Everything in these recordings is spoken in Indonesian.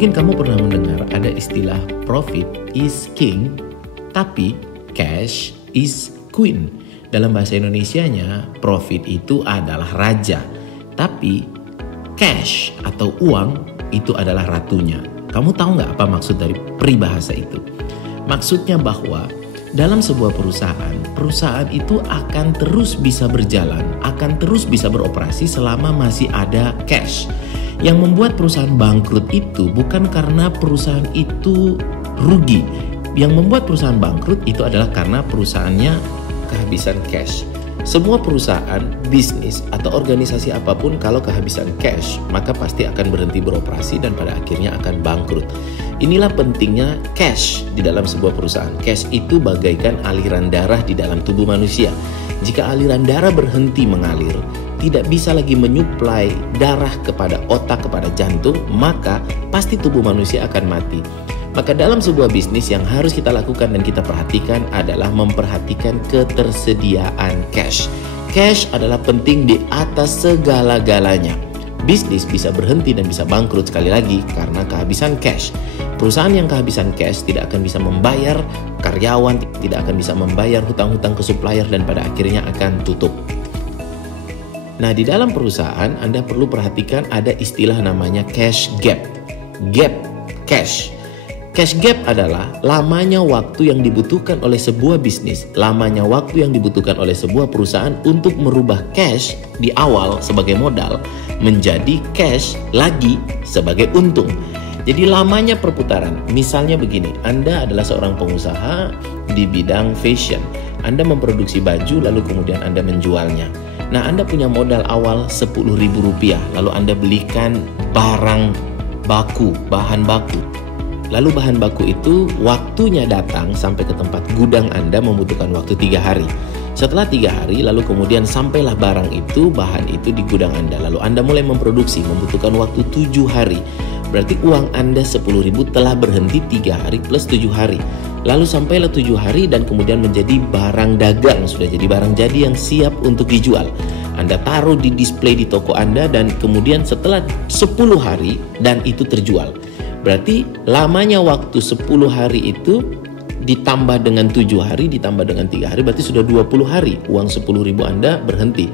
Mungkin kamu pernah mendengar ada istilah profit is king, tapi cash is queen. Dalam bahasa Indonesianya, profit itu adalah raja, tapi cash atau uang itu adalah ratunya. Kamu tahu nggak apa maksud dari peribahasa itu? Maksudnya bahwa dalam sebuah perusahaan itu akan terus bisa berjalan, akan terus bisa beroperasi selama masih ada cash. Yang membuat perusahaan bangkrut itu bukan karena perusahaan itu rugi. Yang membuat perusahaan bangkrut itu adalah karena perusahaannya kehabisan cash. Semua perusahaan, bisnis, atau organisasi apapun kalau kehabisan cash, maka pasti akan berhenti beroperasi dan pada akhirnya akan bangkrut. Inilah pentingnya cash di dalam sebuah perusahaan. Cash itu bagaikan aliran darah di dalam tubuh manusia. Jika aliran darah berhenti mengalir, tidak bisa lagi menyuplai darah kepada otak, kepada jantung, maka pasti tubuh manusia akan mati. Maka dalam sebuah bisnis yang harus kita lakukan dan kita perhatikan adalah memperhatikan ketersediaan cash. Cash adalah penting di atas segala-galanya. Bisnis bisa berhenti dan bisa bangkrut sekali lagi karena kehabisan cash. Perusahaan yang kehabisan cash tidak akan bisa membayar karyawan, tidak akan bisa membayar hutang-hutang ke supplier dan pada akhirnya akan tutup. Nah, di dalam perusahaan Anda perlu perhatikan ada istilah namanya cash gap. Gap cash. Cash gap adalah lamanya waktu yang dibutuhkan oleh sebuah bisnis, lamanya waktu yang dibutuhkan oleh sebuah perusahaan untuk merubah cash di awal sebagai modal menjadi cash lagi sebagai untung. Jadi lamanya perputaran. Misalnya begini, Anda adalah seorang pengusaha di bidang fashion. Anda memproduksi baju lalu kemudian Anda menjualnya. Nah, Anda punya modal awal Rp10.000, lalu Anda belikan barang baku, bahan baku. Lalu bahan baku itu waktunya datang sampai ke tempat gudang Anda membutuhkan waktu 3 hari. Setelah 3 hari lalu kemudian sampailah barang itu, bahan itu di gudang Anda. Lalu Anda mulai memproduksi, membutuhkan waktu 7 hari. Berarti uang Anda 10.000 telah berhenti 3 hari plus 7 hari. Lalu sampailah 7 hari dan kemudian menjadi barang dagang, sudah jadi barang jadi yang siap untuk dijual. Anda taruh di display di toko Anda dan kemudian setelah 10 hari dan itu terjual. Berarti lamanya waktu 10 hari itu ditambah dengan 7 hari, ditambah dengan 3 hari, berarti sudah 20 hari uang 10.000 Anda berhenti.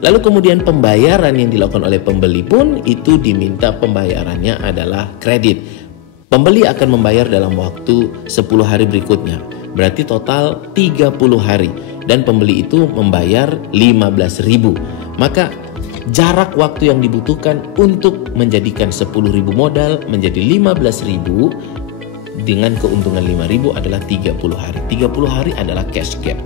Lalu kemudian pembayaran yang dilakukan oleh pembeli pun itu diminta pembayarannya adalah kredit. Pembeli akan membayar dalam waktu 10 hari berikutnya. Berarti total 30 hari dan pembeli itu membayar 15.000. Maka jarak waktu yang dibutuhkan untuk menjadikan 10.000 modal menjadi 15.000 dengan keuntungan 5.000 adalah 30 hari. 30 hari adalah cash gap.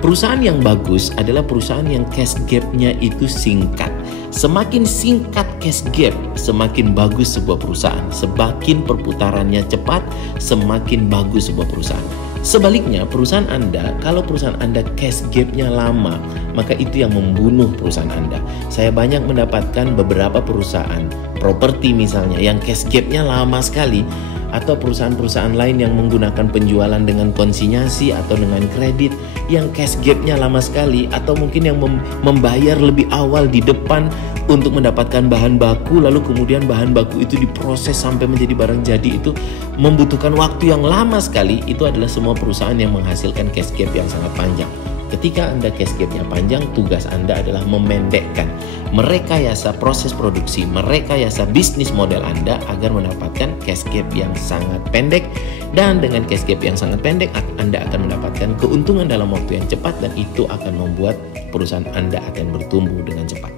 Perusahaan yang bagus adalah perusahaan yang cash gap-nya itu singkat. Semakin singkat cash gap, semakin bagus sebuah perusahaan. Semakin perputarannya cepat, semakin bagus sebuah perusahaan. Sebaliknya, perusahaan Anda, kalau perusahaan Anda cash gap-nya lama, maka itu yang membunuh perusahaan Anda. Saya banyak mendapatkan beberapa perusahaan, properti misalnya, yang cash gap-nya lama sekali, atau perusahaan-perusahaan lain yang menggunakan penjualan dengan konsinyasi atau dengan kredit yang cash gap-nya lama sekali, atau mungkin yang membayar lebih awal di depan untuk mendapatkan bahan baku, lalu kemudian bahan baku itu diproses sampai menjadi barang jadi, itu membutuhkan waktu yang lama sekali. Itu adalah semua perusahaan yang menghasilkan cash gap yang sangat panjang. Ketika Anda cash gap-nya panjang, tugas Anda adalah memendekkan, merekayasa proses produksi, merekayasa bisnis model Anda agar mendapatkan cash gap yang sangat pendek. Dan dengan cash gap yang sangat pendek, Anda akan mendapatkan keuntungan dalam waktu yang cepat dan itu akan membuat perusahaan Anda akan bertumbuh dengan cepat.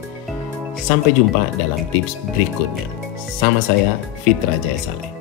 Sampai jumpa dalam tips berikutnya. Sama saya, Fitra Jaya Saleh.